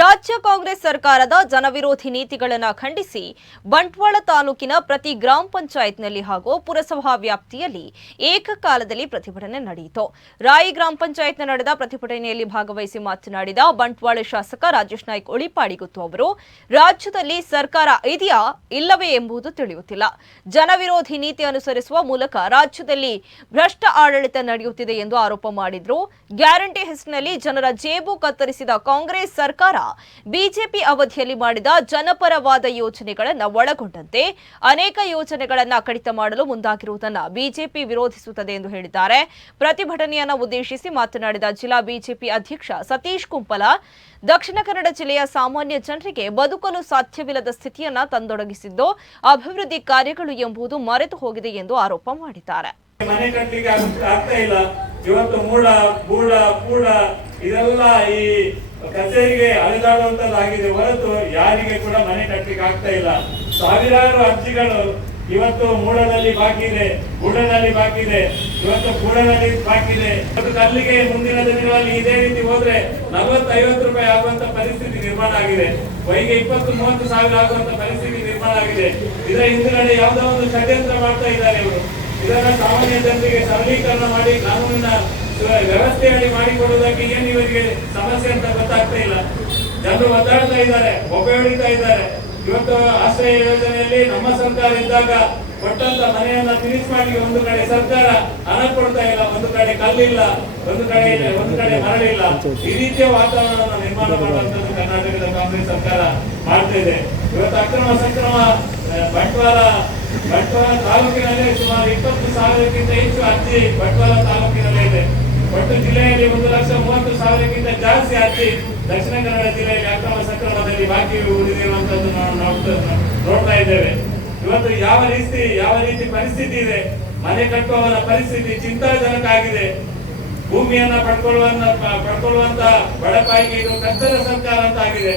ರಾಜ್ಯ ಕಾಂಗ್ರೆಸ್ ಸರ್ಕಾರದ ಜನವಿರೋಧಿ ನೀತಿಗಳನ್ನು ಖಂಡಿಸಿ ಬಂಟ್ವಾಳ ತಾಲೂಕಿನ ಪ್ರತಿ ಗ್ರಾಮ ಪಂಚಾಯತ್ನಲ್ಲಿ ಹಾಗೂ ಪುರಸಭಾ ವ್ಯಾಪ್ತಿಯಲ್ಲಿ ಏಕಕಾಲದಲ್ಲಿ ಪ್ರತಿಭಟನೆ ನಡೆಯಿತು. ರಾಯಿ ಗ್ರಾಮ ಪಂಚಾಯತ್ನ ನಡೆದ ಪ್ರತಿಭಟನೆಯಲ್ಲಿ ಭಾಗವಹಿಸಿ ಮಾತನಾಡಿದ ಬಂಟ್ವಾಳ ಶಾಸಕ ರಾಜೇಶ್ ನಾಯ್ಕ್ ಉಳಿಪಾಡಿಗುತ್ತು ಅವರು, ರಾಜ್ಯದಲ್ಲಿ ಸರ್ಕಾರ ಇದೆಯಾ ಇಲ್ಲವೇ ಎಂಬುದು ತಿಳಿಯುತ್ತಿಲ್ಲ. ಜನವಿರೋಧಿ ನೀತಿ ಅನುಸರಿಸುವ ಮೂಲಕ ರಾಜ್ಯದಲ್ಲಿ ಭ್ರಷ್ಟ ಆಡಳಿತ ನಡೆಯುತ್ತಿದೆ ಎಂದು ಆರೋಪ ಮಾಡಿದ್ರು. ಗ್ಯಾರಂಟಿ ಹೆಸರಿನಲ್ಲಿ ಜನರ ಜೇಬು ಕತ್ತರಿಸಿದ ಕಾಂಗ್ರೆಸ್ ಸರ್ಕಾರ ಬಿಜೆಪಿ ಅವಧಿಯಲ್ಲಿ ಮಾಡಿದ ಜನಪರವಾದ ಯೋಜನೆಗಳನ್ನು ಒಳಗೊಂಡಂತೆ ಅನೇಕ ಯೋಜನೆಗಳನ್ನು ಕಡಿತ ಮಾಡಲು ಮುಂದಾಗಿರುವುದನ್ನು ಬಿಜೆಪಿ ವಿರೋಧಿಸುತ್ತದೆ ಎಂದು ಹೇಳಿದ್ದಾರೆ. ಪ್ರತಿಭಟನೆಯನ್ನು ಉದ್ದೇಶಿಸಿ ಮಾತನಾಡಿದ ಜಿಲ್ಲಾ ಬಿಜೆಪಿ ಅಧ್ಯಕ್ಷ ಸತೀಶ್ ಕುಂಪಲ, ದಕ್ಷಿಣ ಕನ್ನಡ ಜಿಲ್ಲೆಯ ಸಾಮಾನ್ಯ ಜನರಿಗೆ ಬದುಕಲು ಸಾಧ್ಯವಿಲ್ಲದ ಸ್ಥಿತಿಯನ್ನ ತಂದೊಡಗಿಸಿದ್ದು ಅಭಿವೃದ್ಧಿ ಕಾರ್ಯಗಳು ಎಂಬುದು ಮರೆತು ಹೋಗಿದೆ ಎಂದು ಆರೋಪ ಮಾಡಿದ್ದಾರೆ. ಮನೆ ಕಟ್ಟಲಿಕ್ಕೆ ಆಗ್- ಆಗ್ತಾ ಇಲ್ಲ. ಇವತ್ತು ಮೂಡ, ಬೂಡ, ಕೂಡ, ಇದೆಲ್ಲ ಈ ಕಚೇರಿಗೆ ಅಲೆದಾಡುವಂತದ್ದಾಗಿದೆ ಹೊರತು ಯಾರಿಗೆ ಕೂಡ ಮನೆ ಕಟ್ಟಲಿಕ್ಕೆ ಆಗ್ತಾ ಇಲ್ಲ. ಸಾವಿರಾರು ಅರ್ಜಿಗಳು ಇವತ್ತು ಮೂಡದಲ್ಲಿ ಬಾಕಿ ಇದೆ ಗೂಡನಲ್ಲಿ ಬಾಕಿ ಇದೆ, ಇವತ್ತು ಗೂಡನಲ್ಲಿ ಬಾಕಿ ಇದೆ. ಕಲ್ಲಿಗೆ ಮುಂದಿನ ದಿನಗಳಲ್ಲಿ ಇದೇ ರೀತಿ ಹೋದ್ರೆ ನಲವತ್ತೈವತ್ತು ರೂಪಾಯಿ ಆಗುವಂತ ಪರಿಸ್ಥಿತಿ ನಿರ್ಮಾಣ ಆಗಿದೆ. ವೈಗೆ ಇಪ್ಪತ್ತು, ಮೂವತ್ತು ಸಾವಿರ ಆಗುವಂತ ಪರಿಸ್ಥಿತಿ ನಿರ್ಮಾಣ ಆಗಿದೆ. ಇದರ ಹಿಂದಿನಡೆ ಯಾವುದೋ ಒಂದು ಷಡ್ಯಂತ್ರ ಮಾಡ್ತಾ ಇದ್ದಾರೆ ಇವರು. ಇದನ್ನ ಸಾಮಾನ್ಯ ಜನರಿಗೆ ಸರಳೀಕರಣ ಮಾಡಿ ಕಾನೂನಿನ ವ್ಯವಸ್ಥೆಯಲ್ಲಿ ಮಾಡಿಕೊಡುವುದಕ್ಕೆ ಏನು ಇವರಿಗೆ ಸಮಸ್ಯೆ ಅಂತ ಗೊತ್ತಾಗ್ತಾ ಇಲ್ಲ. ಜನರು ಒದ್ದಾಡ್ತಾ ಇದ್ದಾರೆ ಒಬ್ಬೆ ಇದ್ದಾರೆ. ಇವತ್ತು ಆಶ್ರಯ ಯೋಜನೆಯಲ್ಲಿ ನಮ್ಮ ಸರ್ಕಾರ ಇದ್ದಾಗ ಕೊಟ್ಟಂತ ಮನೆಯನ್ನ ಫಿನಿಶ್ ಮಾಡಿ ಒಂದು ಕಡೆ ಸರ್ಕಾರ ಹಣ ಕೊಡ್ತಾ ಇಲ್ಲ, ಒಂದು ಕಡೆ ಕಲ್ಲಿಲ್ಲ, ಒಂದು ಕಡೆ ಒಂದು ಕಡೆ ಮರಳಿಲ್ಲ. ಈ ರೀತಿಯ ವಾತಾವರಣವನ್ನು ನಿರ್ಮಾಣ ಮಾಡುವಂತದ್ದು ಕರ್ನಾಟಕದ ಕಾಂಗ್ರೆಸ್ ಸರ್ಕಾರ ಮಾಡ್ತಾ ಇದೆ. ಇವತ್ತು ಅಕ್ರಮ ಸಕ್ರಮ ಬಂಟ್ವಾಳ ಬಂಟ್ವಾಳ ತಾಲೂಕಿನಲ್ಲಿ ಸುಮಾರು ಇಪ್ಪತ್ತು ಸಾವಿರಕ್ಕಿಂತ ಹೆಚ್ಚು ಅರ್ಜಿ ಬಂಟ್ವಾಳ ತಾಲೂಕಿನಲ್ಲೇ ಇದೆ ಒಟ್ಟು ಜಿಲ್ಲೆಯಲ್ಲಿ ಒಂದು ಲಕ್ಷ ಮೂವತ್ತು ಸಾವಿರಕ್ಕಿಂತ ಜಾಸ್ತಿ ಆಗ್ತಿ ದಕ್ಷಿಣ ಕನ್ನಡ ಜಿಲ್ಲೆಯಲ್ಲಿ ಅಕ್ರಮ ಸಕ್ರಮದಲ್ಲಿ ಬಾಕಿ ಉಳಿದಿರುವಂತದ್ದು ನಾವು ನೋಡ್ತಾ ಇದ್ದೇವೆ. ಇವತ್ತು ಯಾವ ರೀತಿ ಯಾವ ರೀತಿ ಪರಿಸ್ಥಿತಿ ಇದೆ? ಮನೆ ಕಟ್ಟುವವರ ಪರಿಸ್ಥಿತಿ ಚಿಂತಾಜನಕ ಆಗಿದೆ ಭೂಮಿಯನ್ನ ಪಡ್ಕೊಳ್ಳುವ ಪಡ್ಕೊಳ್ಳುವಂತ ಬಡಪಾಯಿಗೆ ಇದು ಕತ್ತಲ ಸರ್ಕಾರ ಅಂತ ಆಗಿದೆ